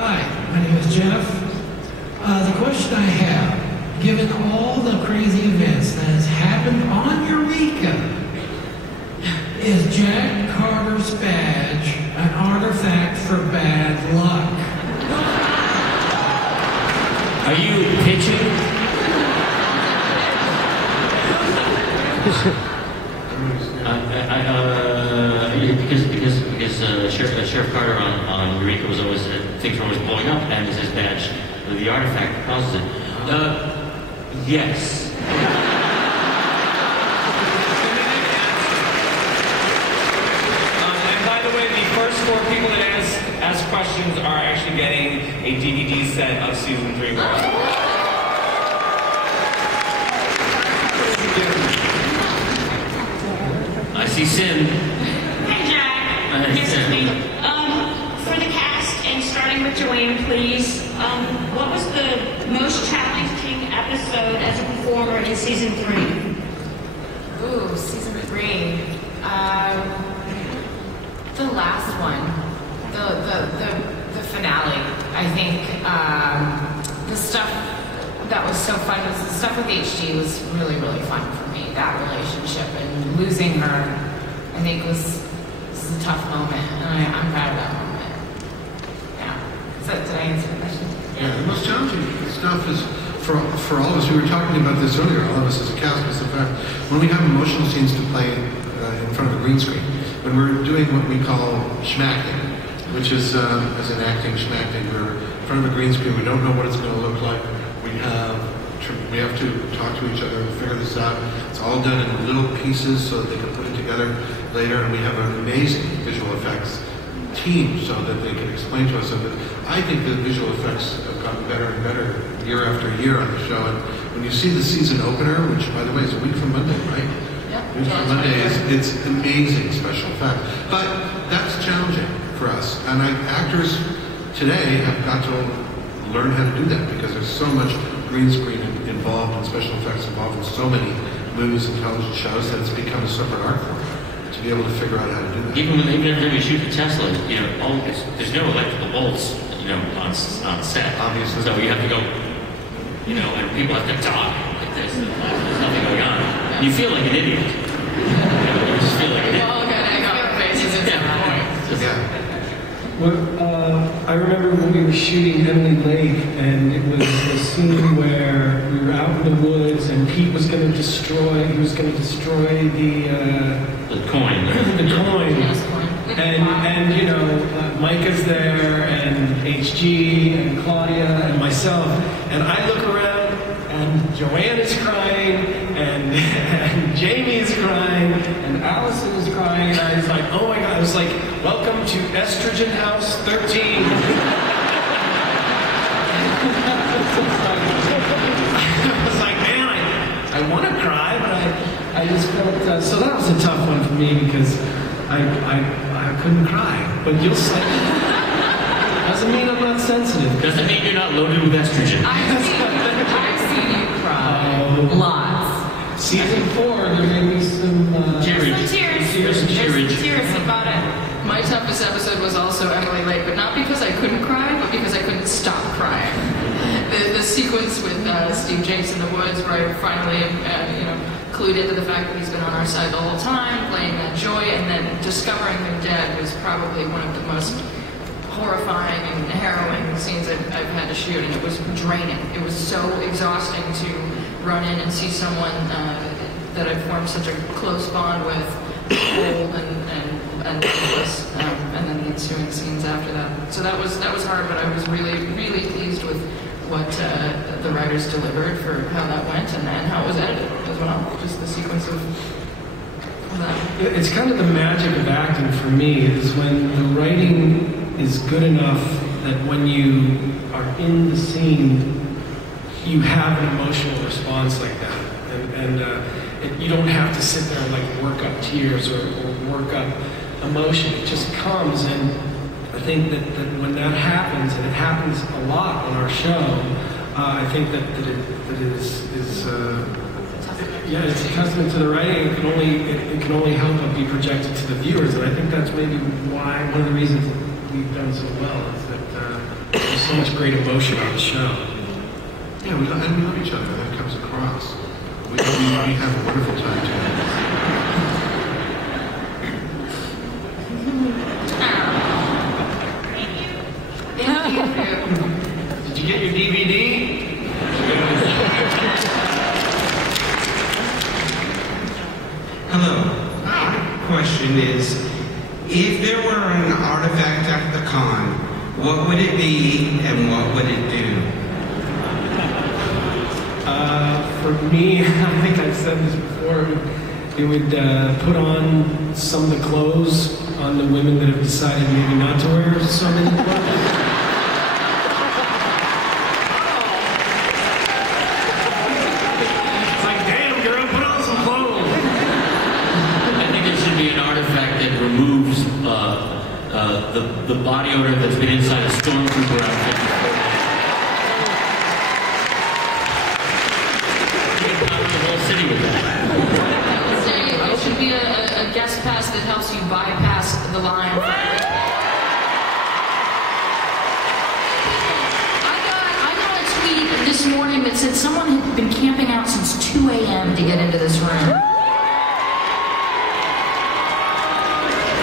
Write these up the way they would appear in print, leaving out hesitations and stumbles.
Hi, my name is Jeff. The question I have, given all the crazy events that has happened on Eureka, is Jack Carter's badge an artifact for bad luck? Are you pitching? Because Sheriff Carter on Eureka was always things were always blowing up, and his badge, the artifact causes it. Yes. And by the way, the first 4 people that ask questions are actually getting a DVD set of season 3. I see Sin. Hi, Jack. This is me. For the cast, and starting with Joanne, please, what was the most challenging episode as a performer in season 3? Ooh, season 3. The last one. The finale. I think the stuff that was so fun was the stuff with HG was really, really fun for me. That relationship and losing her, I think was a tough moment, and I'm proud of that moment. Yeah. So did I answer the question? Yeah, the most challenging stuff is for all of us. We were talking about this earlier. All of us as a cast, is the fact when we have emotional scenes to play in front of a green screen, when we're doing what we call schmacking, which is as in acting schmacking, we're in front of a green screen. We don't know what it's going to look like. We have to talk to each other and figure this out. It's all done in little pieces so that they can put it together later, and we have an amazing visual effects team so that they can explain to us. But I think the visual effects have gotten better and better year after year on the show. And when you see the season opener, which by the way is a week from Monday, right? Yeah. Week from Monday, it's amazing special effect. But that's challenging for us. And actors today have got to learn how to do that because there's so much green screen involved and special effects involved in so many movies and television shows that it's become a separate art form to be able to figure out how to do that. Even when we shoot the Tesla, there's no electrical bolts, on set. Obviously. So you have to go, and people have to talk like this. There's nothing going on. And you feel like an idiot. You just feel like an idiot. Well, good egg on our faces at some point. Yeah. Well, I remember when we were shooting Emily Lake, and it was a scene where we were out in the woods, and Pete was going to destroy. He was going to destroy the coin. The coin. And Micah's there, and HG, and Claudia, and myself, and I look around, and Joanne is crying, and Jamie is crying, and Allison is crying, and I was like, oh my God, I was like, welcome to Estrogen House 13. I was like, man, I want to cry, but I just felt, so that was a tough one for me because I couldn't cry, but you'll say, doesn't mean I'm not sensitive. Doesn't mean you're not loaded with estrogen. I've seen you cry. Lots. Season 4, there may be some... Tears. Tears about it. My toughest episode was also Emily Lake, but not because I couldn't cry, but because I couldn't stop crying. The sequence with Steve Jakes in the woods, where I finally, clued into the fact that he's been on our side the whole time, playing that joy, and then discovering him dead was probably one of the most horrifying and harrowing scenes I've had to shoot, and it was draining. It was so exhausting to run in and see someone that I've formed such a close bond with, cold and lifeless, and then the ensuing scenes after that. So that was hard, but I was really, really pleased with what the writers delivered for how that went and how it was edited as well. Just the sequence of that. It's kind of the magic of acting for me, is when the writing is good enough that when you are in the scene, you have an emotional response like that. And you don't have to sit there and like work up tears or work up emotion. It just comes, and I think that when that happens, and it happens a lot on our show, I think that it is it's a testament to the writing. It can only help it be projected to the viewers, and I think that's maybe why one of the reasons that we've done so well is that there's so much great emotion on the show. Yeah, we love each other. That comes across. We have a wonderful time together. Did you get your DVD? Hello. Question is, if there were an artifact at the con, what would it be and what would it do? For me, I think I've said this before, it would put on some of the clothes on the women that have decided maybe not to wear some in the club. It's like, damn, girl, put on some clothes. I think it should be an artifact that removes the body odor that's been inside a stormtrooper outfit. City with that. It should be a guest pass that helps you bypass the line. I got a tweet this morning that said someone had been camping out since 2 a.m. to get into this room.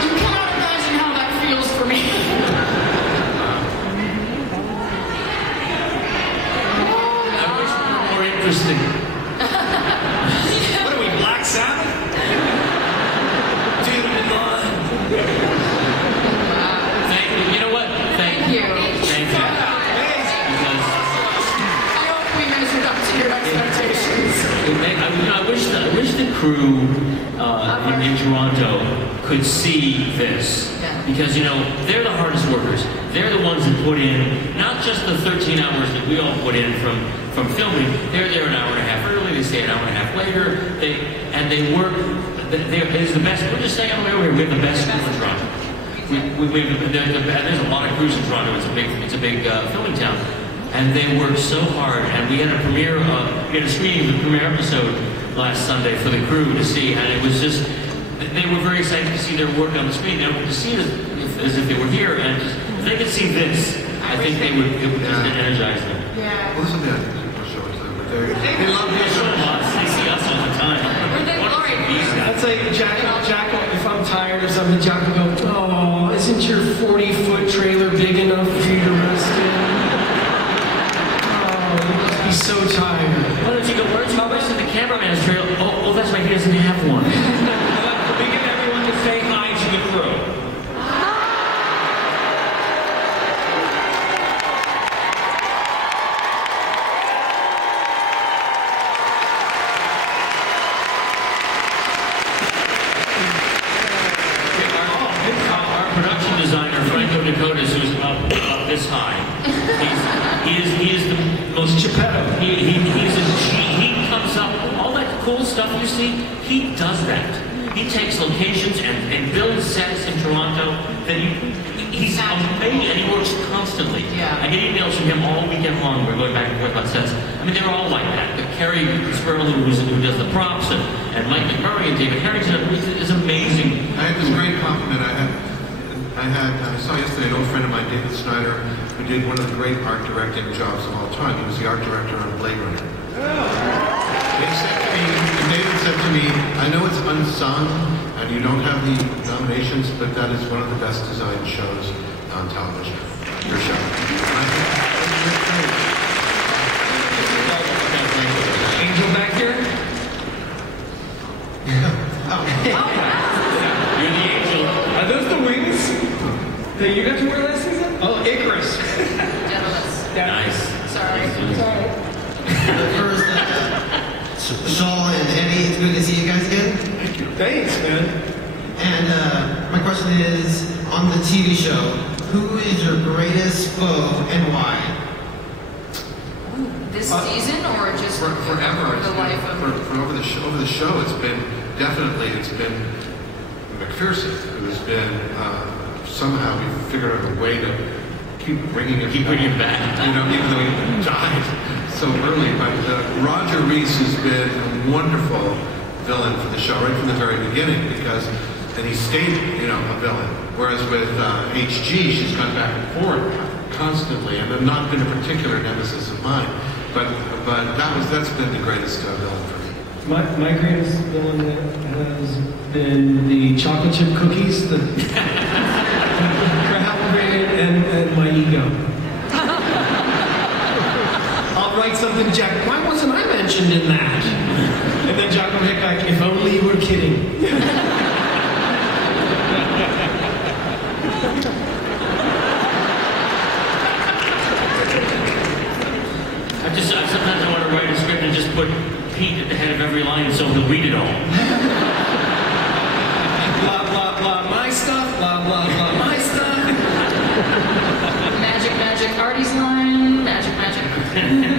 You cannot imagine how that feels for me. I wish we were more interesting. What are we, Black Sabbath? Dude, I'm in line. Thank you. You know what? Thank you. Thank you. Because I hope we measured up to your expectations. I wish the crew in Toronto could see this. Yeah. Because, they're the hardest workers. They're the ones that put in not just the 13 hours that we all put in from filming. They're there an hour and a half early. They stay an hour and a half later. They work. It's the best. We're just saying over here. We have the best crew in Toronto. There's a lot of crews in Toronto. It's a big filming town, and they work so hard. And we had a premiere. We had a screening of the premiere episode last Sunday for the crew to see, and it was just. They were very excited to see their work on the screen. They don't get to see it as if they were here, and if they could see this, I think it would just energize them. Yeah. Well, this will be on the show, but They love the show lots. They see us all the time. That's like Jack, if I'm tired or something, Jack will go, oh, isn't your 40-foot trailer big enough for you to rest in? Oh, you must be so tired. Why don't you go, where's the rest of the cameraman's trailer? Oh, that's right, he doesn't have one. We get everyone to say hi to the crew. Our production designer, Franco Dakotas, who's up this high, he is the most Geppetto. He comes up, all that cool stuff you see, he does that. He takes locations and builds sets in Toronto that he's amazing, and he works constantly. Yeah. I get emails from him all weekend long. We're going back and forth about sets. I mean, they're all like that. But Kerry Sperl, who does the props, and Mike McMurray and David Harrington is amazing. I had this great compliment. I saw yesterday an old friend of mine, David Snyder, who did one of the great art directing jobs of all time. He was the art director on Blade Runner. David said to me, I know it's unsung and you don't have the nominations, but that is one of the best designed shows on television. Your show. Angel back here? You're the angel. Are those the wings that you got to wear last season? Oh, Icarus. Nice. Sorry. First, Shaw and Eddie, it's good to see you guys again. Thank you. Thanks, man. And my question is, on the TV show, who is your greatest foe and why? This season or just Forever. the life of... For over the show, it's been McPherson, who's been, somehow we figured out a way to keep bringing him back. Even though he died so early. But Roger Rees has been a wonderful villain for the show right from the very beginning and he stayed, a villain. Whereas with HG, she's gone back and forth. constantly, and have not been a particular nemesis of mine. But that's been the greatest villain for me. My greatest villain has been the chocolate chip cookies, the crap and my ego. I'll write something, Jack, why wasn't I mentioned in that? And then Jack will hit back, if only you were kidding. Sometimes I want to write a script and just put Pete at the head of every line so he'll read it all. Blah, blah, blah, my stuff, blah, blah, blah, my stuff. Magic, magic, Artie's line, magic, magic.